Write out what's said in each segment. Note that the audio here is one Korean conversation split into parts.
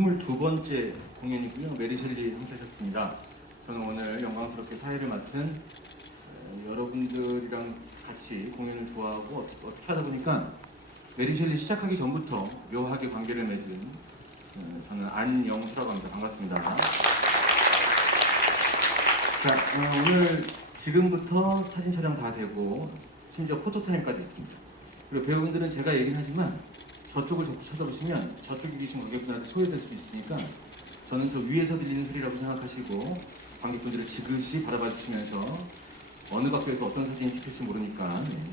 22번째 공연이고요. 메리셸리 함께하셨습니다. 저는 오늘 영광스럽게 사회를 맡은 어, 여러분들이랑 같이 공연을 좋아하고 어떻게, 하다 보니까 메리셸리 시작하기 전부터 묘하게 관계를 맺은 어, 저는 안영수라고 합니다. 반갑습니다. 자, 어, 오늘 지금부터 사진 촬영 다 되고 심지어 포토타임까지 있습니다. 그리고 배우분들은 제가 얘기는 하지만 저쪽을 자꾸 쳐다보시면 저쪽에 계신 관객분한테 소외될 수 있으니까 저는 저 위에서 들리는 소리라고 생각하시고 관객분들을 지그시 바라봐 주시면서 어느 각도에서 어떤 사진이 찍힐지 모르니까 네.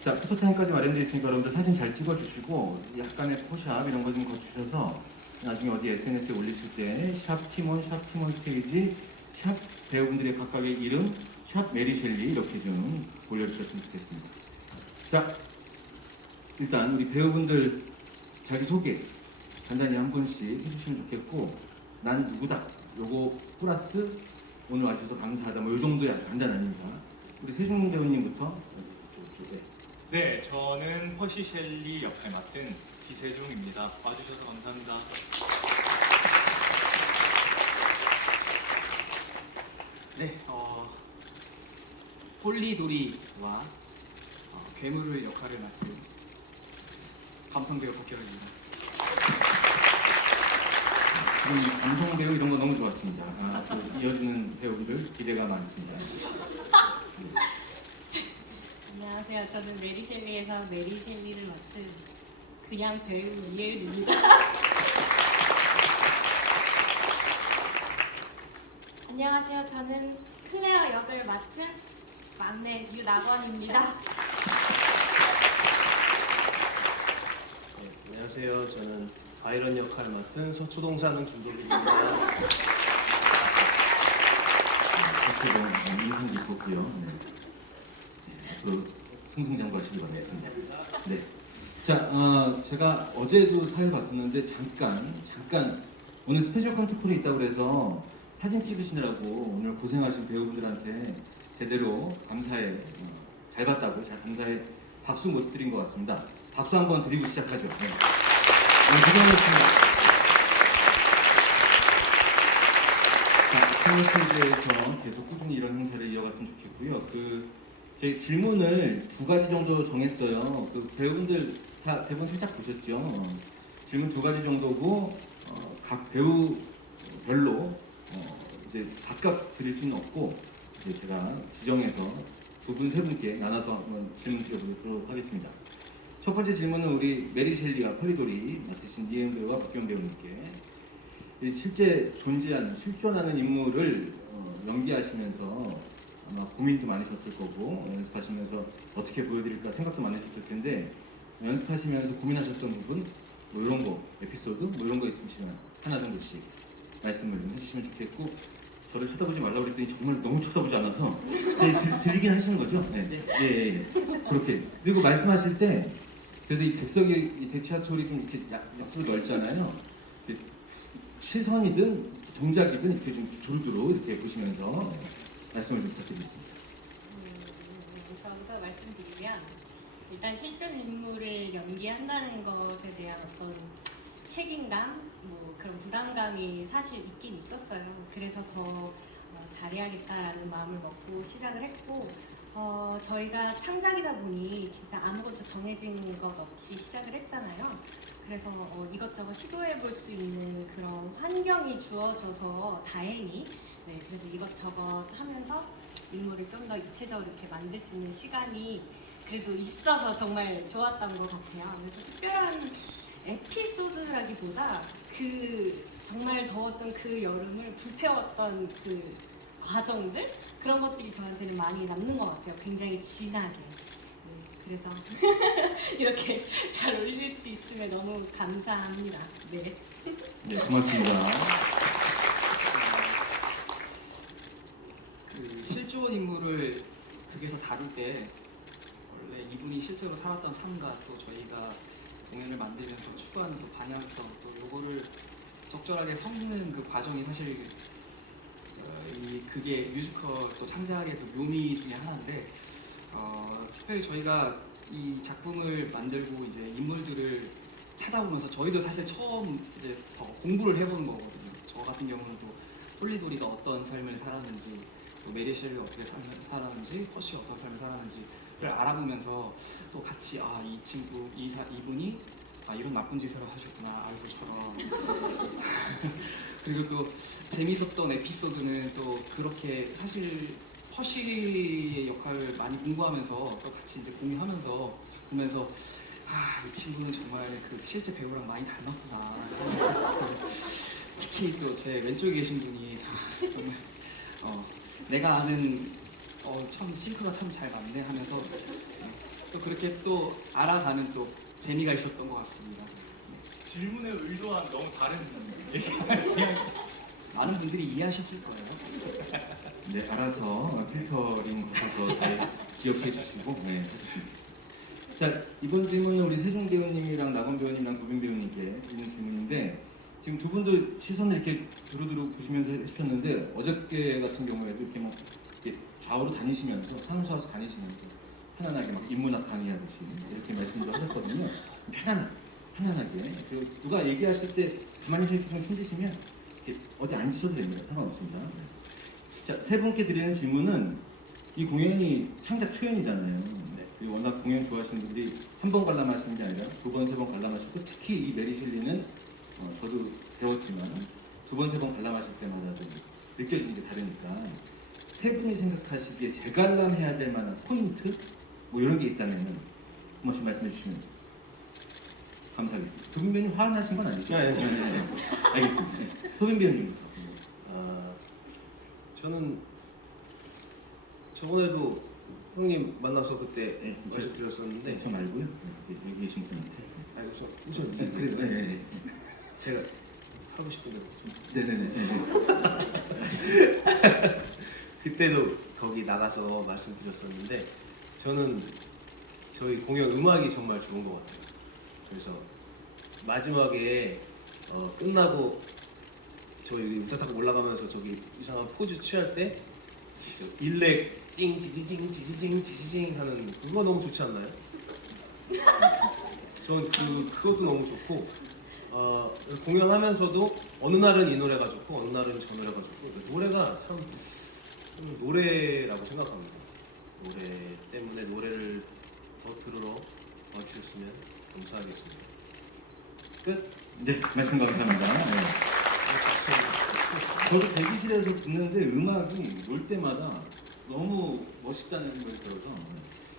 자 포토타임까지 마련되어 있으니까 여러분들 사진 잘 찍어주시고 약간의 포샵 이런 거 좀 거주셔서 나중에 어디 SNS에 올리실 때샵 티몬, 샵 티몬 스테이지, 샵 배우분들의 각각의 이름, 샵 메리셸리 이렇게 좀 올려주셨으면 좋겠습니다. 자 일단 우리 배우분들 자기 소개 간단히 한 분씩 해주시면 좋겠고 난 누구다 요거 플러스 오늘 와주셔서 감사하다 뭐 요 정도의 아주 간단한 인사 우리 세중 배우님부터 쪽쪽에 네, 저는 퍼시 셸리 역할 맡은 기세종입니다. 와주셔서 감사합니다. 네, 어, 폴리도리와 어, 괴물을 역할을 맡은 감성 배우 박결입니다. 지금 이 감성 배우 이런 거 너무 좋았습니다 아, 앞으로 이어지는 배우들 기대가 많습니다 안녕하세요. 저는 메리셸리에서 메리셸리를 맡은 그냥 배우 이혜은입니다. 안녕하세요. 저는 클레어 역을 맡은 막내 유낙원입니다. 안녕하세요. 저는 바이런 역할 맡은 서초동 사는 김돌림입니다. 전체도 인상 깊었고요 네. 네, 앞으로 승승장구하시기 바라겠습니다 네. 자, 어, 제가 어제도 사회 봤었는데 잠깐, 잠깐 오늘 스페셜 컨트롤이 있다고 그래서 사진 찍으시느라고 오늘 고생하신 배우분들한테 제대로 감사해 어, 잘 봤다고 잘 감사해 박수 못 드린 것 같습니다. 박수 한번 드리고 시작하죠. 네. 고생하셨습니다. 자, 청년 스테이지에서 계속 꾸준히 이런 행사를 이어갔으면 좋겠고요. 그 저희 질문을 두 가지 정도 정했어요. 그 배우분들 다 대본 살짝 보셨죠? 질문 두 가지 정도고 어, 각 배우별로 어, 이제 각각 드릴 수는 없고 이제 제가 지정해서 두 분 세 분께 나눠서 한번 질문 드려보도록 하겠습니다. 첫 번째 질문은 우리 메리 셸리와 폴리도리 맡으신 이혜은 배우와 박경 배우님께 이 실제 존재하는 실존하는 인물을 어, 연기하시면서 아마 고민도 많으셨을 거고 연습하시면서 어떻게 보여드릴까 생각도 많으셨을 텐데 연습하시면서 고민하셨던 부분 뭐 이런 거 에피소드 뭐 이런 거 있으시면 하나 정도씩 말씀을 좀 해주시면 좋겠고 저를 쳐다보지 말라고 그랬더니 정말 너무 쳐다보지 않아서 제 들- 들리긴 하시는 거죠? 네. 예, 예, 예. 그렇게 그리고 말씀하실 때 그래도 이 객석이 이 대치아톨이 좀 이렇게 약, 옆으로 넓잖아요. 이렇게 시선이든 동작이든 이렇게 좀 두루두루 이렇게 보시면서 말씀을 좀 부탁드리겠습니다. 음, 우선부터 말씀드리면 일단 실존 인물을 연기한다는 것에 대한 어떤 책임감, 뭐 그런 부담감이 사실 있긴 있었어요. 그래서 더 어, 잘해야겠다라는 마음을 먹고 시작을 했고 어, 저희가 창작이다 보니 진짜 아무것도 정해진 것 없이 시작을 했잖아요. 그래서 어, 이것저것 시도해 볼 수 있는 그런 환경이 주어져서 다행히 네, 그래서 이것저것 하면서 인물을 좀 더 입체적으로 이렇게 만들 수 있는 시간이 그래도 있어서 정말 좋았던 것 같아요. 그래서 특별한 에피소드라기보다 그 정말 더웠던 그 여름을 불태웠던 그 과정들 그런 것들이 저한테는 많이 남는 것 같아요. 굉장히 진하게. 네, 그래서 이렇게 잘 올릴 수 있음에 너무 감사합니다. 네. 네, 고맙습니다. 그 실존 인물을 극에서 다룰 때 원래 이분이 실제로 살았던 삶과 또 저희가 공연을 만들면서 추구하는 또 방향성 또 요거를 적절하게 섞는 그 과정이 사실 그게 뮤지컬 또 창작의 또 묘미 중에 하나인데 어, 특별히 저희가 이 작품을 만들고 이제 인물들을 찾아보면서 저희도 사실 처음 이제 더 공부를 해보는 거거든요. 저 같은 경우는 또 폴리도리가 어떤 삶을 살았는지 또 메리 셸리 어떻게 삶을 살았는지 퍼시가 어떤 삶을 살았는지를 알아보면서 또 같이 아 이 친구 이 사, 이분이 아 이런 나쁜 짓을 하셨구나 알고 싶더라. 그리고 또 재밌었던 에피소드는 또 그렇게 사실 퍼시의 역할을 많이 공부하면서 또 같이 이제 공유하면서 보면서 아 이 친구는 정말 그 실제 배우랑 많이 닮았구나. 특히 또 제 왼쪽에 계신 분이 아, 정말 어, 내가 아는 어, 참 싱크가 참 잘 맞네 하면서 또 그렇게 또 알아가는 또 재미가 있었던 것 같습니다. 질문의 의도와 너무 다른 얘기. 많은 분들이 이해하셨을 거예요. 네, 알아서 필터링 거쳐서 잘 기억해 주시고 네, 하셨으면 좋겠습니다. 자, 이번 질문은 우리 세종 배우님이랑 나건 배우님이랑 도빈 배우님께 있는 질문인데 지금 두 분도 시선을 이렇게 두루두루 보시면서 해주셨는데 어저께 같은 경우에도 이렇게 막 이렇게 좌우로 다니시면서 산호사와서 다니시면서 편안하게 막 인문학 강의하듯이 이렇게 말씀도 하셨거든요. 편안하게, 편안하게. 그리고 누가 얘기하실 때 가만히 좀 힘드시면 어디 앉으셔도 됩니다. 상관없습니다. 자, 세 분께 드리는 질문은 이 공연이 창작 초연이잖아요. 네. 워낙 공연 좋아하시는 분들이 한 번 관람하시는 게 아니라 두 번, 세 번 관람하시고 특히 이 메리 셸리는 어, 저도 배웠지만 두 번, 세 번 관람하실 때마다 좀 느껴지는 게 다르니까 세 분이 생각하시기에 재관람해야 될 만한 포인트 뭐 이런 게 있다면 한 번씩 말씀해 주시면 감사하겠습니다. 도빈 배우님 화나신 건 아니죠? 네, 네. 네. 알겠습니다. 네. 도빈 배우님부터. 아, 저는 저번에도 형님 만나서 그때 네, 진짜. 말씀드렸었는데 네, 저 말고요. 네, 여기 계신 분한테. 아니 저 네, 우선 그래도 네, 네, 제가 하고 싶은 대로 좀 네, 네, 네, 네. 그때도 거기 나가서 말씀드렸었는데 저는 저희 공연 음악이 정말 좋은 것 같아요. 그래서 마지막에 어, 끝나고 저희 타고 올라가면서 저기 이상한 포즈 취할 때그 일렉 찡 지지징 지지징 지지징 하는 그거 너무 좋지 않나요? 저는 그 그것도 너무 좋고 어, 공연하면서도 어느 날은 이 노래가 좋고 어느 날은 저 노래가 좋고 노래가 참 저는 노래라고 생각합니다. 노래 때문에 노래를 더 들으러 와주셨으면 감사하겠습니다. 끝. 네, 말씀 감사합니다. 네. 저도 대기실에서 듣는데 음악이 놀 때마다 너무 멋있다는 생각이 들어서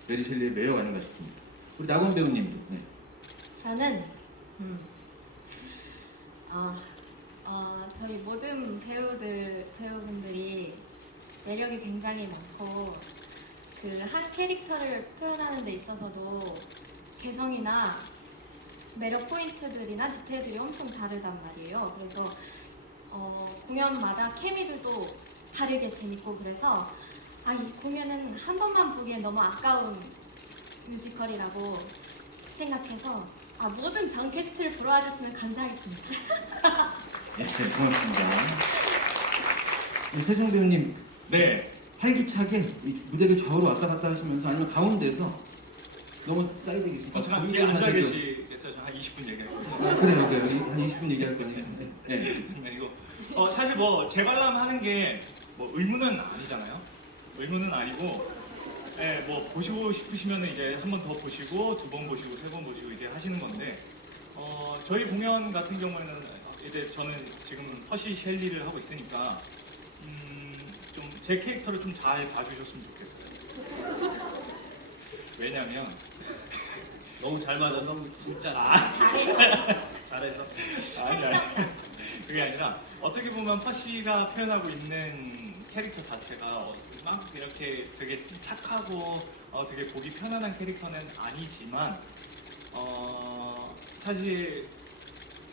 메리 셸리의 매력 아닌가 싶습니다. 우리 나건 배우님도. 네. 저는 음, 어, 어, 저희 모든 배우들 배우분들이 매력이 굉장히 많고 그 한 캐릭터를 표현하는 데 있어서도 개성이나 매력 포인트들이나 디테일들이 엄청 다르단 말이에요. 그래서 어, 공연마다 케미들도 다르게 재밌고 그래서 아 이 공연은 한 번만 보기엔 너무 아까운 뮤지컬이라고 생각해서 아, 모든 전 캐스트를 돌아와 주시면 감사하겠습니다. 네, 네, 고맙습니다. 세종 배우님 네. 활기차게 이 무대를 좌우로 왔다 갔다 하시면서 아니면 가운데서 너무 사이드에 계시니까 어, 잠깐 뒤에 앉아 계시겠어요? 저한 20분 얘기하고 있어요. 아, 그래요, 그래요. 이- 한 20분 얘기할 건 있습니다. 네. 네, 이거 어, 사실 뭐 재관람 하는 게 뭐 의무는 아니잖아요. 의무는 아니고, 예, 뭐 보시고 싶으시면 이제 한 번 더 보시고 두 번 보시고 세 번 보시고 이제 하시는 건데, 어, 저희 공연 같은 경우에는 이제 저는 지금 퍼시 셸리를 하고 있으니까 제 캐릭터를 좀 잘 봐주셨으면 좋겠어요. 왜냐면 너무 잘 맞아서 진짜 잘해서? 아니 아니. 그게 아니라 어떻게 보면 퍼시가 표현하고 있는 캐릭터 자체가 어, 막 이렇게 되게 착하고 어, 되게 보기 편안한 캐릭터는 아니지만 어, 사실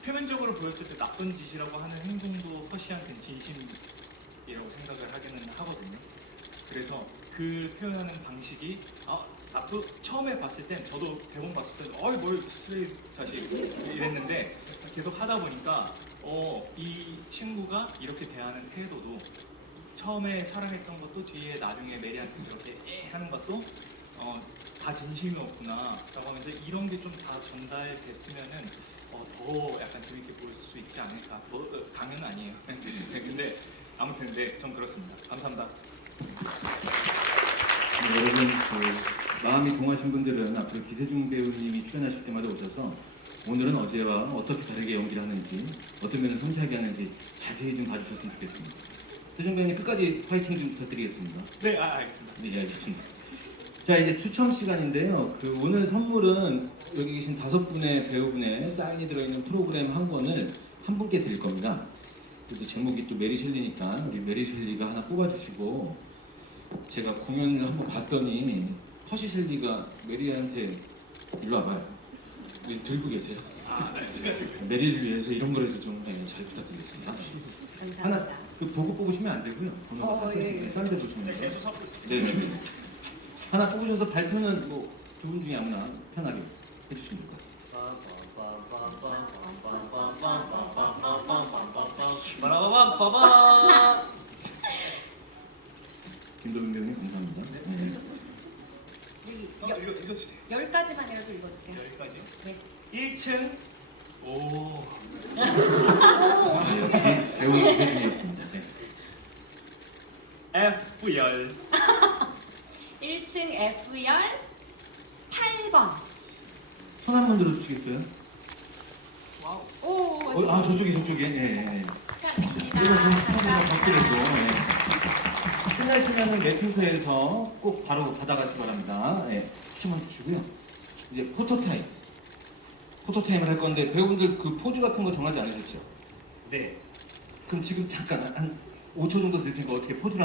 표면적으로 보였을 때 나쁜 짓이라고 하는 행동도 퍼시한테는 진심 이라고 생각을 하기는 하거든요. 그래서 그 표현하는 방식이 아, 나쁘 처음에 봤을 땐 저도 대본 봤을 때 어이 뭘 쓰레기 자식 이랬는데 계속 하다 보니까 어, 이 친구가 이렇게 대하는 태도도 처음에 사랑했던 것도 뒤에 나중에 메리한테 이렇게 에 하는 것도 어, 다 진심이 없구나 라고 하면서 이런 게 좀 다 전달됐으면은 어, 더 약간 재밌게 보일 수 있지 않을까. 뭐 어, 강요는 아니에요. 네, 근데 아무튼 네, 전 그렇습니다. 감사합니다. 네, 여러분 그 마음이 동하신 분들은 앞으로 기세중 배우님이 출연하실 때마다 오셔서 오늘은 어제와 어떻게 다르게 연기를 하는지 어떤 면을 섬세하게 하는지 자세히 좀 봐주셨으면 좋겠습니다. 세중 배우님 끝까지 파이팅 좀 부탁드리겠습니다. 네, 아, 알겠습니다. 네, 알겠습니다. 자 이제 추첨 시간인데요. 그 오늘 선물은 여기 계신 다섯 분의 배우분의 사인이 들어있는 프로그램 한 권을 한 분께 드릴 겁니다. 그래도 제목이 또 메리 셸리니까 우리 메리 셸리가 하나 뽑아주시고 제가 공연을 한번 봤더니 퍼시 셸리가 메리한테 일로 와봐요. 들고 계세요. 아, 메리를 위해서 이런 거라도 좀잘 부탁드리겠습니다. 하나 감사합니다. 그 보고 뽑으시면 안 되고요. 번호가 어, 다 예. 예. 딴데 두시면 돼요. 계속 사고 있어요. 네 네 네. 하나 뽑으셔서 발표는 뭐 두 분 중에 아무나 편하게 해주시면 될 것 같습니다. 빠라바밤 빠밤. 김도민 배우님 감사합니다. 네. 여기 어, 열, 이거 이거 주세요. 열 가지만 이라도 읽어주세요. 여기까지. 네. 1층. 오. 네, 역시 배우 기세중이었습니다. 네. F열. 1층 F열 8번. 손 한번 들어주시겠어요? 와우. 오, 어, 아 저쪽이 저쪽에. 네, 네. 축하드립니다. 그리고 좀 감사합니다. 바뀌래도 네. 끝나시면은 매표소에서 꼭 바로 받아가시기 바랍니다. 네. 추첨만 주시고요. 이제 포토 타임. 포토 타임을 할 건데 배우분들 그 포즈 같은 거 정하지 않으셨죠? 네. 그럼 지금 잠깐 한 5초 정도 될 테니까 어떻게 포즈를